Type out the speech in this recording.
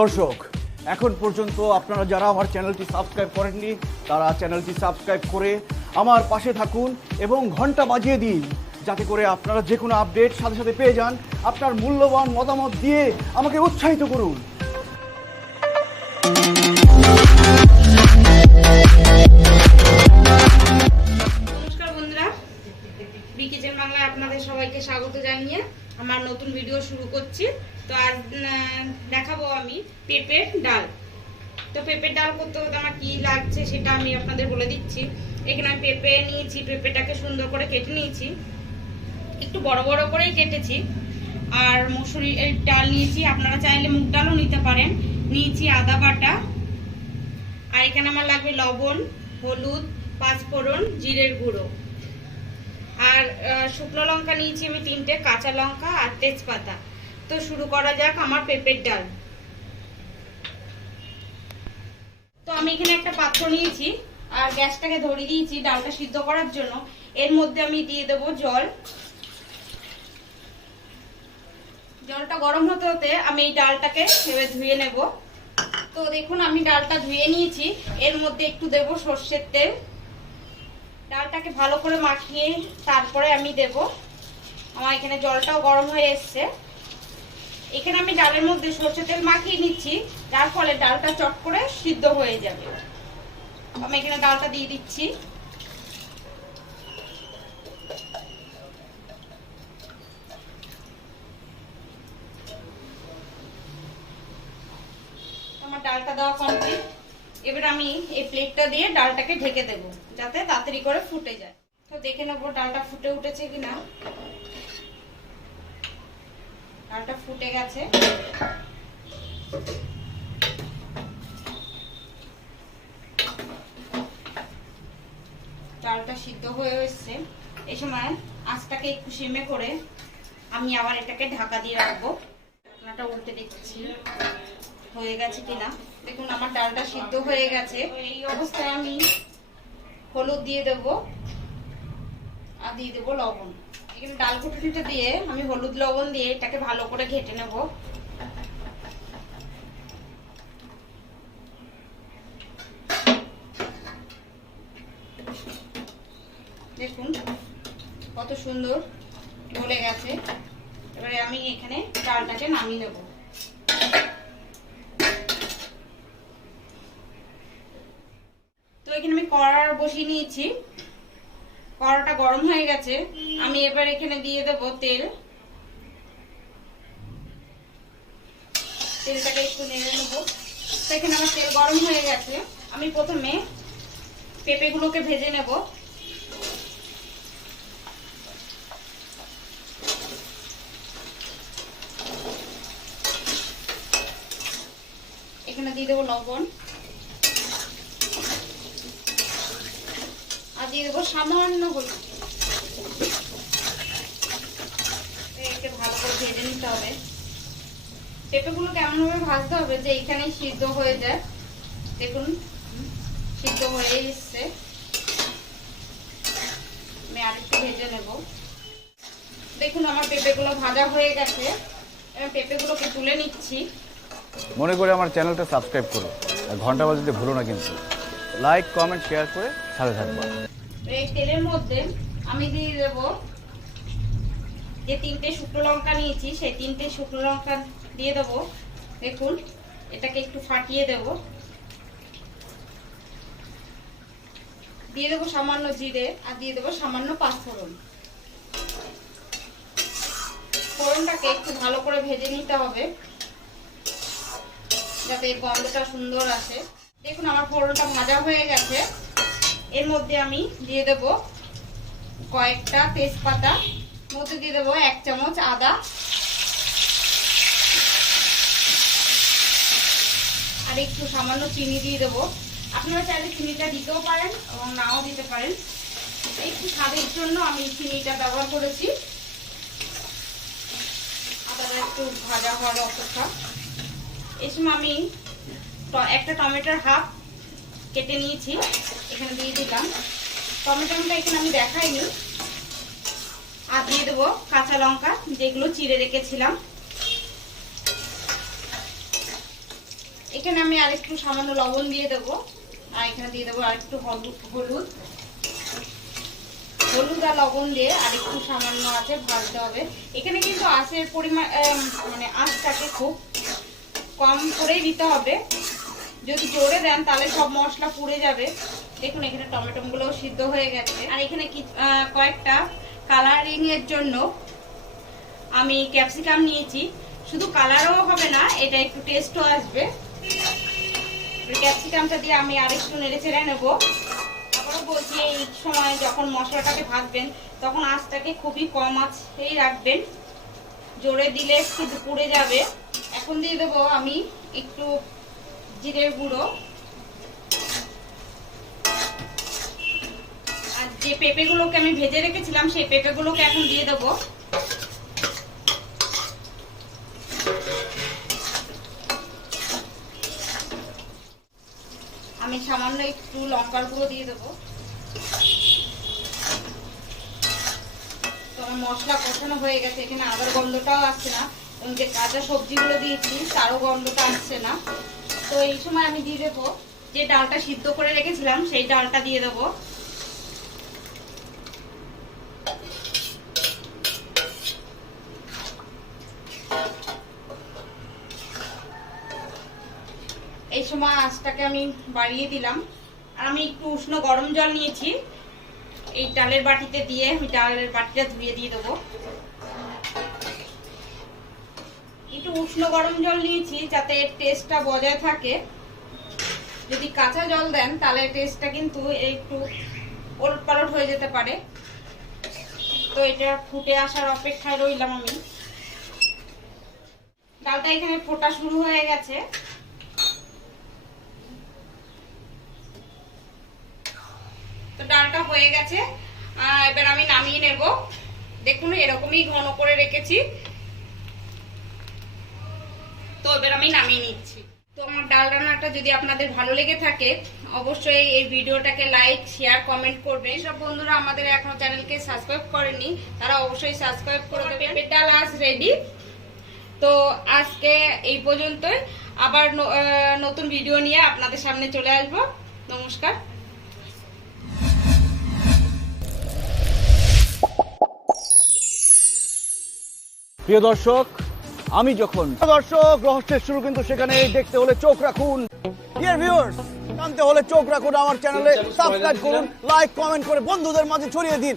দর্শক এখন পর্যন্ত আপনারা যারা আমার চ্যানেলটি সাবস্ক্রাইব করেননি তারা চ্যানেলটি সাবস্ক্রাইব করে আমার পাশে থাকুন এবং ঘন্টা বাজিয়ে দিন যাতে করে আপনারা যে কোনো আপডেট সাথে সাথে পেয়ে যান। আপনার মূল্যবান মতামত দিয়ে আমাকে উৎসাহিত করুন। নমস্কার বন্ধুরা, BKitchen বাংলায় আপনাদের সবাইকে স্বাগত জানিয়ে আমার নতুন ভিডিও শুরু করছি। তো আজ দেখাবো আমি পেঁপের ডাল। তো পেঁপের ডাল করতে করতে আমার কি লাগছে সেটা আমি আপনাদের বলে দিচ্ছি। এখানে আমি পেঁপে নিয়েছি, পেঁপেটাকে সুন্দর করে কেটে নিয়েছি, একটু বড় বড় করেই কেটেছি। আর মসুরির ডাল নিয়েছি, আপনারা চাইলে মুগ ডালও নিতে পারেন। নিয়েছি আদা বাটা, আর এখানে আমার লাগবে লবণ, হলুদ, পাঁচফোড়ন, জিরের গুঁড়ো, আর শুকনো লঙ্কা নিয়েছি আমি 3টে, কাঁচা লঙ্কা আর তেজপাতা। তো শুরু করা যাক আমার পেঁপের ডাল। তো আমি এখানে একটা পাত্র নিয়েছি আর গ্যাসটাকে ধরিয়ে দিয়েছি ডালটা সিদ্ধ করার জন্য। এর মধ্যে আমি দিয়ে দেব জল। জলটা গরম হতে হতে আমি এই ডালটাকে এবার ধুয়ে নেব। তো দেখুন আমি ডালটা ধুয়ে নিয়েছি। এর মধ্যে একটু দেব সর্ষের তেল। ডালটাকে ভালো করে মাখিয়ে তারপরে আমি দেব। আমার এখানে জলটাও গরম হয়ে এসছে। এখানে আমি ডালের মধ্যে সর্ষের তেল মাখিয়ে নিচ্ছি, যার ফলে ডালটা চট করে সিদ্ধ হয়ে যাবে। আমি এখানে ডালটা দিয়ে দিচ্ছি। আমার ডালটা দেওয়া কমপ্লিট। এবার আমি এই প্লেটটা দিয়ে ডালটাকে ঢেকে দেব যাতে তাড়াতাড়ি করে ফুটে যায়। তো দেখে নেবো ডালটা ফুটে উঠেছে কিনা। ডালটা ফুটে গেছে। ডালটা সিদ্ধ হয়ে এসছে। এই সময় আঁচটাকে একটু সিমে করে আমি আবার এটাকে ঢাকা দিয়ে রাখবো। ঢাকনাটা উল্টে দেখছি হয়ে গেছে কিনা। দেখুন আমার ডালটা সিদ্ধ হয়ে গেছে। এই অবস্থায় আমি হলুদ দিয়ে দেবো আর দিয়ে দেবো লবণ। এখানে ডাল কুটুনিটা দিয়ে আমি হলুদ লবণ দিয়ে এটাকে ভালো করে ঘেটে নেব। দেখুন কত সুন্দর গলে গেছে। এবারে আমি এখানে ডালটাকে নামিয়ে নেব। তো এখানে আমি কড়া বসিয়ে নিয়েছি। কড়াটা গরম হয়ে গেছে। আমি এবার এখানে দিয়ে দেব তেল। তেলটাকে একটু নেড়ে নেব। তো এখানে আমার তেল গরম হয়ে গেছে। আমি প্রথমে পেঁপেগুলোকে ভেজে নেব। এখানে দিয়ে দেবো লবণ আর দিয়ে দেবো সামান্য হলুদ। একে ভালো করে ভেজে নিতে হবে। পেঁপেগুলো কেমন ভাবে ভাজতে হবে যে এখানেই সিদ্ধ হয়ে যায়। দেখুন সিদ্ধ হয়ে এসছে। আমি আরেকটু ভেজে নেব। দেখুন আমার পেঁপেগুলো ভাজা হয়ে গেছে। আমি পেঁপেগুলোকে তুলে নিচ্ছি। মনে করে আমার চ্যানেলটা সাবস্ক্রাইব করুন আর ঘন্টা বাজাতে ভুলো না কিন্তু। লাইক কমেন্ট শেয়ার করে সাথে থাকবা। এই তেলের মধ্যে আমি দিয়ে দেব যে 3টে শুকনো লঙ্কা নিয়েছি, সেই 3টে শুকনো লঙ্কা দিয়ে দেব। দেখুন এটাকে একটু ফাটিয়ে দেব। দিয়ে দেবো সামান্য জিরে আর দিয়ে দেবো সামান্য পাঁচফোড়ন। ফোড়নটাকে একটু ভালো করে ভেজে নিতে হবে যাতে গন্ধটা সুন্দর আসে। দেখুন আমার ফোড়নটা ভাজা হয়ে গেছে। এর মধ্যে আমি দিয়ে দেব কয়েকটা তেজপাতা, মধ্যে দিয়ে দেবো 1 চামচ আদা আর একটু সামান্য চিনি দিয়ে দেবো। আপনারা চাইলে চিনিটা দিতেও পারেন এবং নাও দিতে পারেন। একটু স্বাদের জন্য আমি চিনিটা ব্যবহার করেছি। আদাটা একটু ভাজা হওয়ার অপেক্ষা। এই সময় আমি একটা টমেটোর হাফ কেটে নিয়েছি, এখানে দিয়ে দিলাম। টমেটোটা এখানে আমি দেখাইনি। আর দিয়ে দেবো কাঁচা লঙ্কা যেগুলো চিড়ে রেখেছিলাম। এখানে আমি আরেকটু সামান্য লবণ দিয়ে দেবো, আর এখানে দিয়ে দেবো আরেকটু হলুদ আর লবণ দিয়ে আরেকটু সামান্য আছে ভাজতে হবে। এখানে কিন্তু আঁচের পরিমাণ মানে আঁচটাকে খুব কম করেই দিতে হবে, যদি জোরে দেন তাহলে সব মশলা পুড়ে যাবে। দেখুন এখানে টমেটোগুলোও সিদ্ধ হয়ে গেছে। আর এখানে কয়েকটা কালারিং এর জন্য আমি ক্যাপসিকাম নিয়েছি। শুধু কালারও হবে না, এটা একটু টেস্টও আসবে। ক্যাপসিকামটা দিয়ে আমি আরেকটু নেড়ে চেড়ে নেবো। আবারও বলছি, এই সময় যখন মশলাটাকে ভাজবেন তখন আঁচটাকে খুবই কম আঁচেই রাখবেন, জোরে দিলে শুধু পুড়ে যাবে। এখন দিয়ে দেবো আমি একটু জিরের গুঁড়ো, আর যে পেঁপেগুলোকে আমি ভেজে রেখেছিলাম সেই পেঁপেগুলোকে এখন দিয়ে দেবো। আমি সামান্য একটু লঙ্কার গুঁড়ো দিয়ে দেবো। তো আমার মশলা কষানো হয়ে গেছে, এখানে আদার গন্ধটাও আসছে না, এবং যে কাঁচা সবজিগুলো দিয়েছি তারও গন্ধটা আসছে না। তো এই সময় আমি দিয়ে দেবো যে ডালটা সিদ্ধ করে রেখেছিলাম, সেই ডালটা দিয়ে দেবো। এই সময় আঁচটাকে আমি বাড়িয়ে দিলাম। আর আমি একটু উষ্ণ গরম জল নিয়েছি, এই ডালের বাটিতে দিয়ে আমি ডালের বাটিটা ধুয়ে দিয়ে দেবো। একটু উষ্ণ গরম জল নিয়েছি যাতে টেস্টটা বজায় থাকে। যদি কাঁচা জল দেন তাহলে টেস্টটা কিন্তু একটু ওলটপালট হয়ে যেতে পারে। তো এটা ফুটে আসার অপেক্ষায় রইলাম আমি। ডালটা এখানে ফোটা শুরু হয়ে গেছে। তো ডালটা হয়ে গেছে, এবার আমি নামিয়ে নেব। দেখুন এরকমই ঘন করে রেখেছি। তো এবার আমি নামিয়ে নিচ্ছি। তো আমার ডাল রান্নাটা যদি আপনাদের ভালো লেগে থাকে অবশ্যই এই ভিডিওটাকে লাইক, শেয়ার, কমেন্ট করবেন। সব বন্ধুরা আমাদের এখনো চ্যানেলকে সাবস্ক্রাইব করেনি তারা অবশ্যই সাবস্ক্রাইব করে দেবেন। পেঁপের ডাল আজ রেডি। তো আজকে এই পর্যন্তই, আবার নতুন ভিডিও নিয়ে আপনাদের সামনে চলে আসবো। নমস্কার। প্রিয় দর্শক, আমি যখন রহস্যের শুরু কিন্তু সেখানে দেখতে হলে চোখ রাখুন। ডিয়ার ভিউয়ার্স, জানতে হলে চোখ রাখুন আমার চ্যানেলে, সাবস্ক্রাইব করুন, লাইক কমেন্ট করে বন্ধুদের মাঝে ছড়িয়ে দিন।